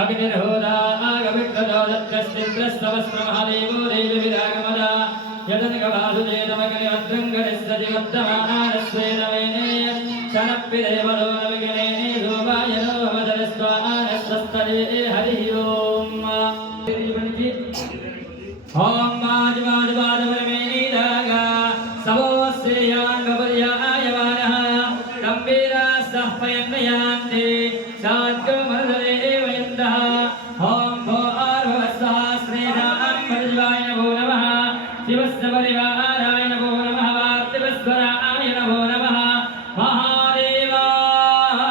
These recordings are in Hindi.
अग्निर्होदा आगमित्रदोदत्तस्तिन्द्रस्तवस्त्रमहादेवो देवविरागमदा यदनगवासुदेतमग्निअद्रङ्गनिस्सदिवद्दमानस्वेदमेने शनप्पिदेवलो नविगणे धूमायनो भवदरस्त्वानस्तस्तरे हरिः ओम् ॐ माजवाजवाजवरमेनीदागा सवोऽस्येयान् गपर्यायमानः गम्भीरा सः पयन्नयान्ते साद्गो मरदरे वयन्तः ॐ भो आर्भवस्सः श्रीराम मर्जवाय नमो नमः शिवस्य परिवाराय नमो नमः पार्थिवस्वराय नमो नमः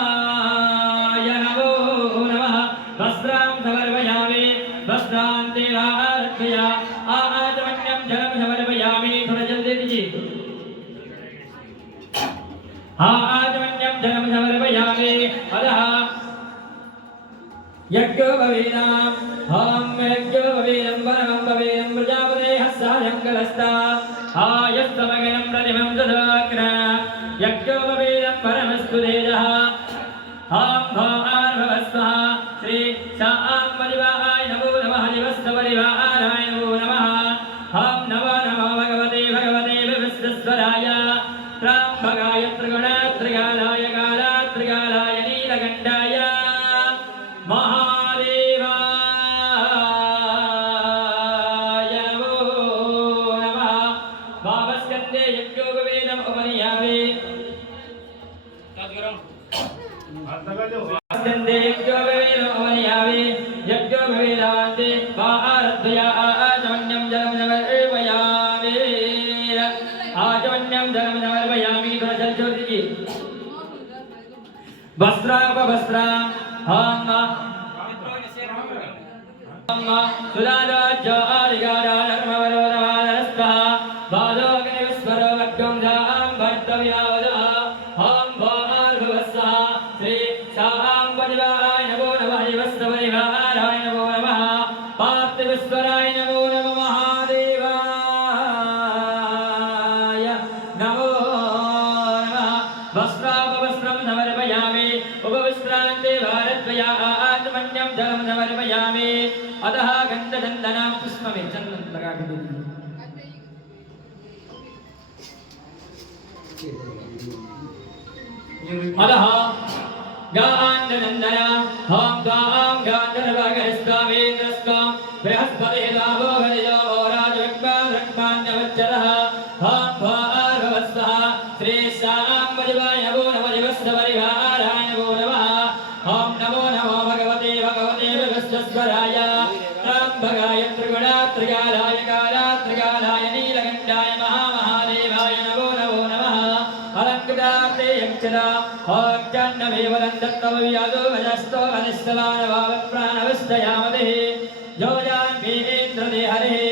महादेवाय नमो नमः वस्त्रां समर्पयामि वस्त्रां देवार्पया आचमन्यं जलं समर्पयामि थोड़ा जल्दी दीजिए आचमन्यं जलं समर्पयामि अतः यज्ञो भवेनाम् हम यज्ञो भवेनं वरमं भवेनं प्रजापतेः सायङ्कलस्ता आयस्तमगनं प्रतिमं ददाग्रा यज्ञो भवेनं परमस्तु तेजः हम भार्भवस्वः श्री साम्बलिवाय नमो नमः दिवस्तपरिवाराय नमो नमः हम नमो नमो भगवते विश्वेश्वराय त्र्यम्बकाय त्रिगुणात्रिकालाय कालात्रिकालाय नीलकण्ठाय महादेवाय नमो नमः भावस्कन्धे यज्ञोपवेदम् उपनियावे स्कन्धे यज्ञोपवेदम् उपनियावे यज्ञोपवेदान्ते आरद्धया आचमन्यं जलं समर्पयामि आचमन्यं जलं समर्पयामि जल ज्योति वस्त्रापवस्त्रा सुदाराज्य आदिगारा धर्मवरोधमानस्तः बालोऽग्निविस्वरो वड्डं जां भर्तव्यावदः हम भार्भवस्सः श्री साम्बलिवाय नमो नमः दिवस्तपरिवाराय नमो नमः पार्थिवस्वराय नमो नमः महादेवाय नमो नमः वस्त्रापवस्त्रं समर्पयामि उपविश्रान्ते भारद्वया आत्मन्यं जलं समर्पयामि अतः गन्धचन्दनं पुष्पमे चन्दन लगा के दीजिए अतः गान्धनन्दन हम गां गान्धर्वगस्तावेन्द्रस्तां बृहस्पतिर्लाभो हरियो राजविक्वाद्रक्मान्यवच्चरः हम भार्भवस्सः श्री साम्बलिवाय नमो नमः दिवस्तपरिवाराय नमो नमः हम नमो नमो भगवते विश्वेश्वराय त्र्यम्बकाय त्रिगुणात्रिकालाय कालात्रिकालाय नीलकण्ठाय महादेवाय नमो नमः अलङ्कृतार्थे यक्षरा होक्तन्नमेवलं दत्तव्यादो भजस्तो अनिष्टवानभावप्राणविष्टयामदेः योजान्वीरेन्द्रदे हरेः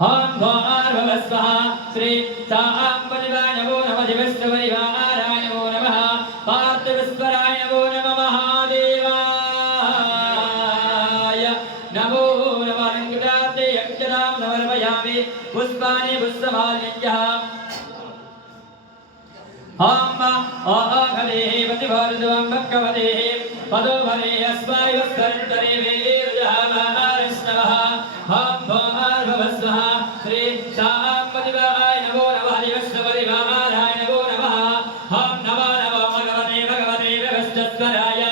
हम भार्भवस्वः श्री साम्बलिवाय नमो नमः दिवस्तपरिवाराय नमो नमः पार्थिवस्वराय नमो नमः महादेवाय नमो नमः अलङ्कृतार्थे यक्षरां समर्पयामि पुष्पाणि पुष्पमाल्यञ्जः हम आघलेः प्रतिभारद्वं भक्कवदेः पदो भरे अस्माय वस्तरन्तरे वीर्यः महारिष्णवः हम भार्भवस्वः श्री साम्बलिवाय नमो नमः दिवस्तपरिवाराय नमो नमः हम नमो नमो भगवते विश्वेश्वराय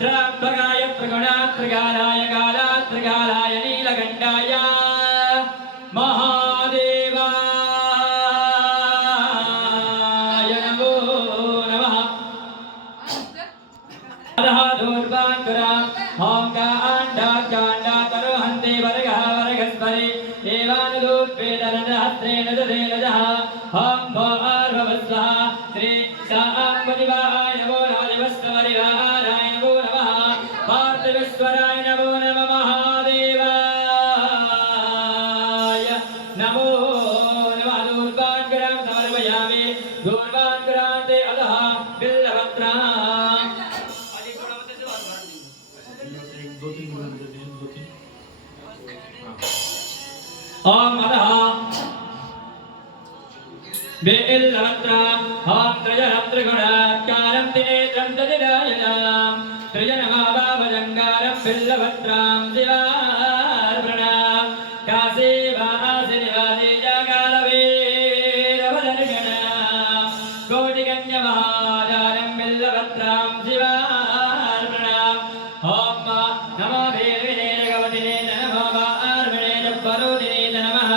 त्र्यम्बकाय त्रिगुणात्रिकालाय कालात्रिकालाय नीलकण्ठाय महादेवाय नमो नमः अतः दूर्वाङ्कुरा हम काण्डा तरोहन्ते वर्गः वर्गस्परे देवानुदूर्पेदनहस्त्रेण दधेनजः हम भार्भवस्वः श्री साम्बलिवाय नमो नमः दिवस्तपरिवाराय नमो नमः पार्थिवेश्वराय नमो नमः महादेवाय नमो नमः दूर्वाङ्करां समर्पयामि दूर्वाङ्करान्ते अधः बिल्लपत्राम् ओम अधः बिल्लपत्राम् ओम त्रयः त्रिगुणाकारं त्रिनेत्रं तदिदायनाम् त्रिजनमाभाभजङ्गारं बिल्लपत्रां शिवार्पणाम् काशीवासिनिवासी जागालवीरवदर्शनाम् कोटिकन्यमहाचारं बिल्लपत्रां शिवार्पणाम् ओम नमो भैरविने भगवतिने नमो वार्मणे परोदिने नमः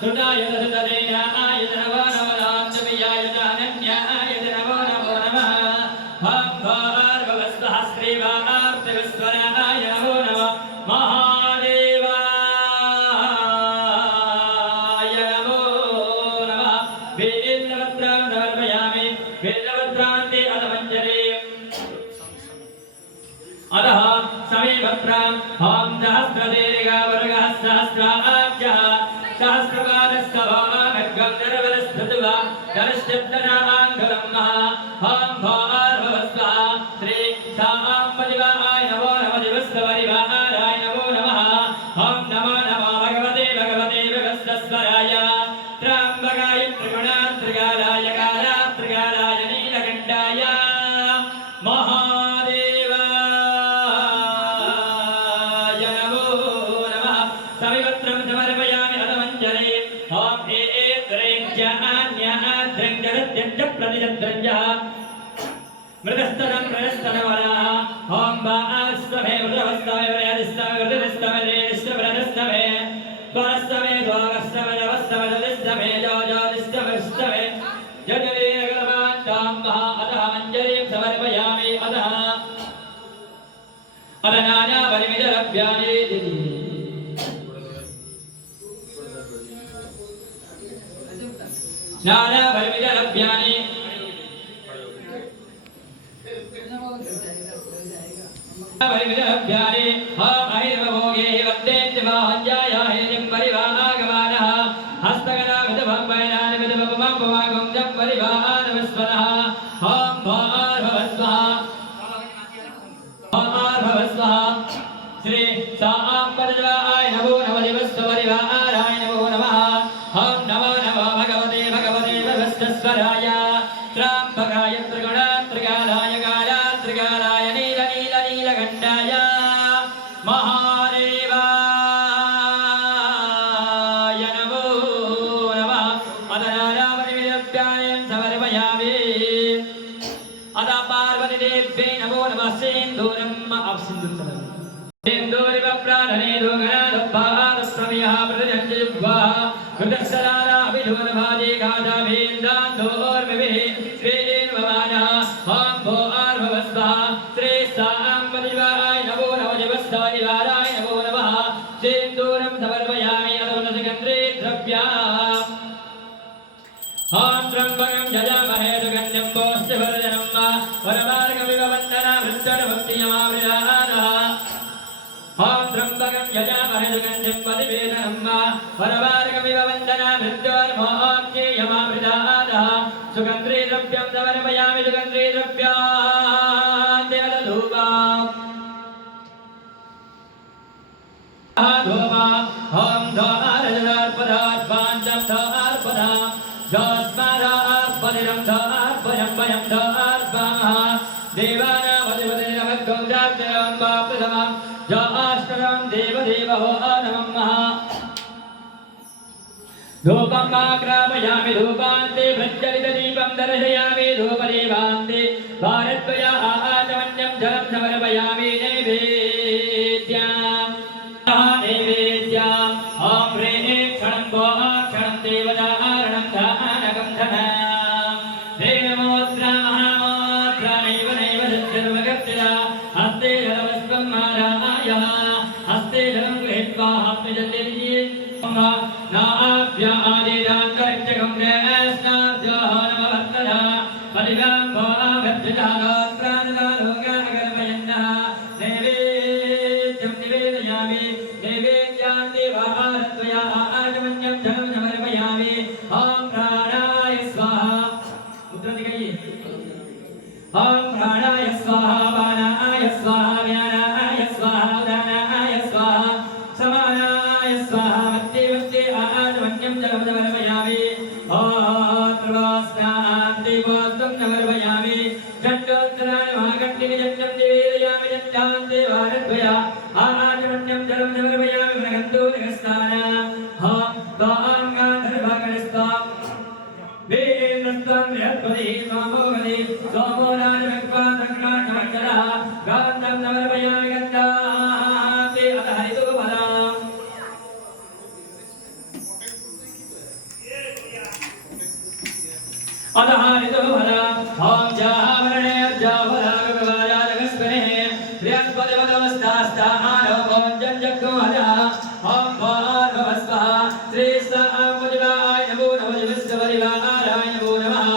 सुताय सुतदेनाय नमो नमः जपियाय अनन्याय नमो नमो नमः हम भवस्वः श्रीवार्तिविश्वराय नमो नमः महादेवाय नमो नमः बिल्लपत्रां समर्पयामि बिल्लपत्रान्ते अधमञ्जरे अधः समीपत्राम् ॐ सहस्रदीर्घवर्गः सहस्राख्यः सहस्रपादस्तभागं निर्वलस्तुवा दर्शब्दनाङ्गलम्मः ॐ भार्भवस्वः श्री साम्बदिवाय नमो नमः दिवस्तवरिवाराय नमो नमः ॐ नमो नमो भगवते भगवस्वराय त्र्यम्बकाय त्रिगुणात्रिकालाय कालात्रिकालाय नीलकण्ठाय सविवत्रं समर्पयामि अधमञ्जरे ॐ एत्रैज्ञान्याद्रञ्जरत्यञ्च प्रतिशद्रञ्जः मृतस्तनं प्रयस्तनवराः ॐ वास्तवे मृतवस्तवे व्रयदिस्तवे वृतिस्तवे रेदिस्तव्रतस्तवे स्वरस्तवे द्वागस्तवे नवस्तवे दलिस्तवे जोजोदिस्तवस्तवे जजलेगलमान्तां महा अधः मञ्जरीं समर्पयामि अधः अदनानावलिमिदलभ्यानि नाना भयविदलभ्यानि भयविदलभ्यानि हामैर्भोगे वन्देत्यवाहञ्जाय हेरिं परिवाहागमानः हस्तगदाविदभम्बैनानि विदभवमम्बवागुं जं परिवाहानवस्वनः ॐ भार्भवस्वः श्री साम्बदिवाय नमो नमः दिवस्वरिवाराय नमो नमः ॐ नमो नमः भगवते भगवस्वराय त्र्यम्बकाय त्रिगुणात्रिकालाय कालात्रिकालाय नीलनीलनीलकण्ठाय महादेवाय नमो नमः अदनानावनिविदभ्यां समर्पयामि अदा पार्वतीदेव्यै नमो नमः सिन्दूरम् सिन्दूरिवप्राणने दोगणादुप्पादस्त्रमियः प्रतिजञ्जयुग्वाः कृतस्सदानाभिधूनभाजे गादाभेन्द्रान्दोर्मिभिः श्रीर्भवानः ॐ भो आर्भवस्वः श्री साम्बदिवाय नमो नमः दिवस्तवरिवाराय नमो नमः सिन्दूरं समर्पयामि अदोनसुगन्धे द्रव्या ॐ त्र्यम्बकं यजामहे सुगन्धिं पुष्टिवर्धनं वरमार्गमिव वन्दनामृतभक्तियमामृतानः ॐ त्र्यम्बकं यजामहे सुगन्धिं पतिवेदनं वरमार्गमिव वन्दनामृतोर्मोक्षेयमामृतानः सुगन्धे द्रव्यं समर्पयामि सुगन्धे द्रव्यान् देवदधूपाम् ॐ धोमारजदार्पदात् पाञ्चम् धोस्मारार्पदिनं धोर्पयं वयं धोर्पामः देवानामधिपतिरमद्गं जात्यं वाप्रथमं जाष्टरं देवदेवो नमः धूपं आग्रापयामि धूपान्ते प्रज्वलितदीपं दर्शयामि धूपदेवान्ते भारद्वया आचमन्यं जलं समर्पयामि नैवेद्याम् नैवेद्याम् ॐ ह्रीं क्षणं गो क्षणं देवदारणं दानकं धनाम् देवमोद्रा महामोद्रा नैव नैव सत्यर्वगर्तिरा हस्ते जलवस्त्वं मारायः हस्ते जलं गृहीत्वा हस्ते नाभ्या आदिदान्तरिक्षकं जयस्नाभ्योः नमवत्तरः परिगाम्भो आगच्छतः लोत्रानदा लोकानगर्भयन्नः देवे गन्धान्ते भारद्वया आराजमन्यं जलं समर्पयामि मनगन्धो निगस्तान हा ताङ्गान्धर्भागणस्तां वेन्द्रस्त्वं बृहस्पतिः सोमोगति सोमो राजभक्त्वा संक्रान्तमक्षरः गन्धं समर्पयामि गन्धान्ते अथ हरितोपदाम् अतः हरितोपदाम् ॐ जावरणे जावरागवाराजगस्पने बृहस्पतिपदमस्तास्ताहारो ॐ जञ्जग्गो हरः ॐ भार्गवस्वः श्री साम्बुदिवाय नमो नमः विश्वपरिवाराय नमो नमः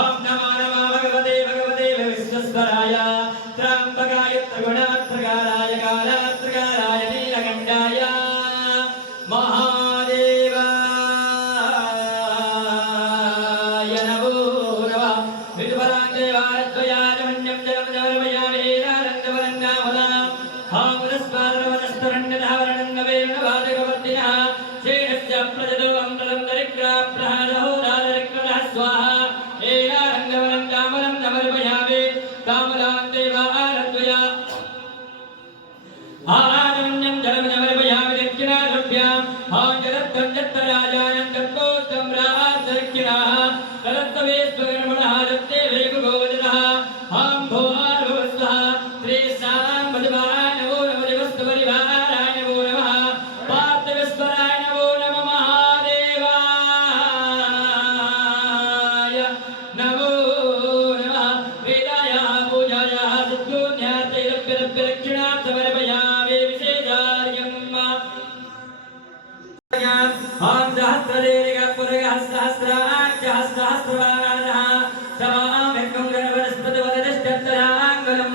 ॐ नमो नमः भगवते विश्वेश्वराय त्र्यम्बकाय त्रिगुणात्रिकाराय कालात्रिकाराय नीलकण्ठाय महादेवाय नमो नमः विदुपरान्ते भारद्वयाजमन्यं जलं समर्पयामि हेरानन्दवरन्नामदाम् हामुरस्वारवनस्तरण्यधावरणन्नवेरणवादकवर्तिनः शेषस्य प्रजतो अमृतं दरिद्राप्रहरहो दादरिक्तः स्वाहा हेरानन्दवरन्नामलं समर्पयामि तामलान्ते भारद्वया आराजमन्यं जलं समर्पयामि दक्षिणाभ्याम् जलत्वं जत्तराजानं तत्पोस्तं राजदक्षिणाः तदत्तवेश्वरमणः दत्ते वेगुगोचरः भोर्भुवस्वः श्री साम्बुदिवाय नमो नमः विश्वपरिवाराय नमो नमः पार्थविश्वराय नमो नमः महादेवाय नमो नमः वेदाय पूजाय सिद्धोन्यार्थैरभ्यदक्षिणां समर्पयामि विशेषार्यम् ॐ सहस्रदेविकपुरगः सहस्राक्षः सहस्रवाहनः समावेकं गणवनस्पतिवदतिष्ठत्तराङ्गलं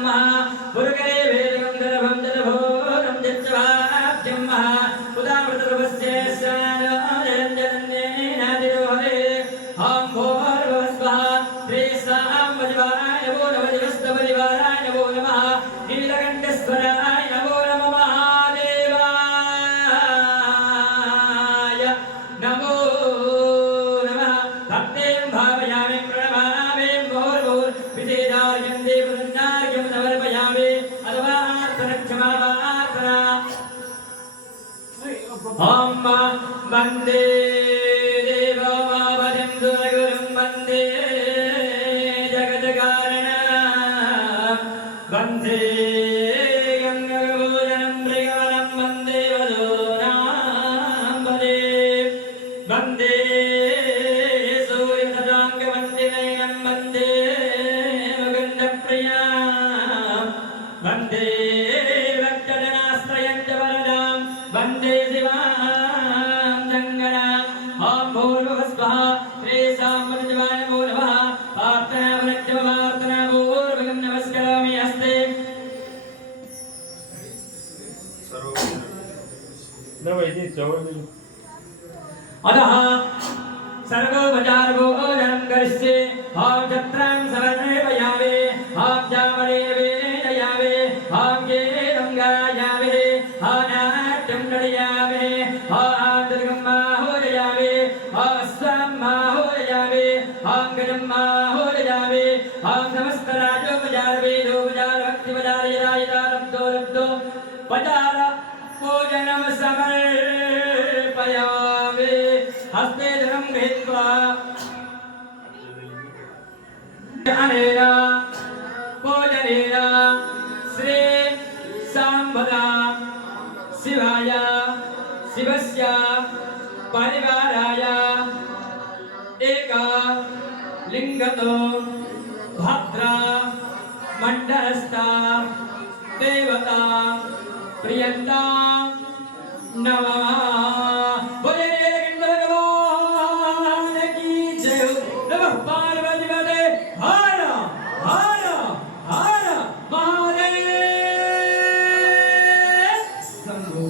पुरुगरे वेदं गर्भं ददभोरं जच्चवाद्यं उदामृतर्वस्य सानोजरञ्जनन्येनादिरोहरे ॐ भोर्भुवस्वः श्री साम्बुदिवाय नमो नमः विश्वपरिवाराय नमो नमः नीलकण्ठेश्वराय नमो नमः महादेवाय नमो नमः भक्तिं भावयामि प्रणमामि भोर्भुवस्विशेषार्घ्यं देवदन्नार्घ्यं समर्पयामि अथवार्थनक्षमावार्थना ॐ वन्दे देवमावधिं सुरगुरुं वन्दे जगत्कारणं वन्दे गङ्गाभोजनं मृगवनं वन्दे वधूनां वदे वन्दे सूर्यशशाङ्कवन्दिनयनं वन्दे मुकुन्दप्रियां वन्दे भक्तजनाश्रयं च वरदां वन्दे शिवां जङ्गनां ॐ भूर्भुवस्वः श्री साम्बुदिवाय नमो नमः प्रार्थना प्रार्थना भूर्भुवं नमस्करोमि हस्ते अतः सर्वोपचारभोजनं करिष्ये ॐ छत्रां समर्पयामि ॐ जामणे वेदयामि ॐ गीतं गायामि नाट्यं नडयामि दुर्गं माहूरयामि स्वं माहूरयामि गजं माहूरयामि समस्तराजोपचारवेदोपचार भक्तिपचार यदा यदा लब्धो लब्धो पचार पूजनं समर्पयामि हस्ते धनं गृहीत्वा अनेन पूजनेन श्री साम्बदा शिवाय शिवस्य परिवाराय एक लिंगतो भद्रा मंडलस्था देवता प्रियंता नमः। बोले भगवान की जय हो। नमः पार्वती पते हर हर हर महादेव शंभो।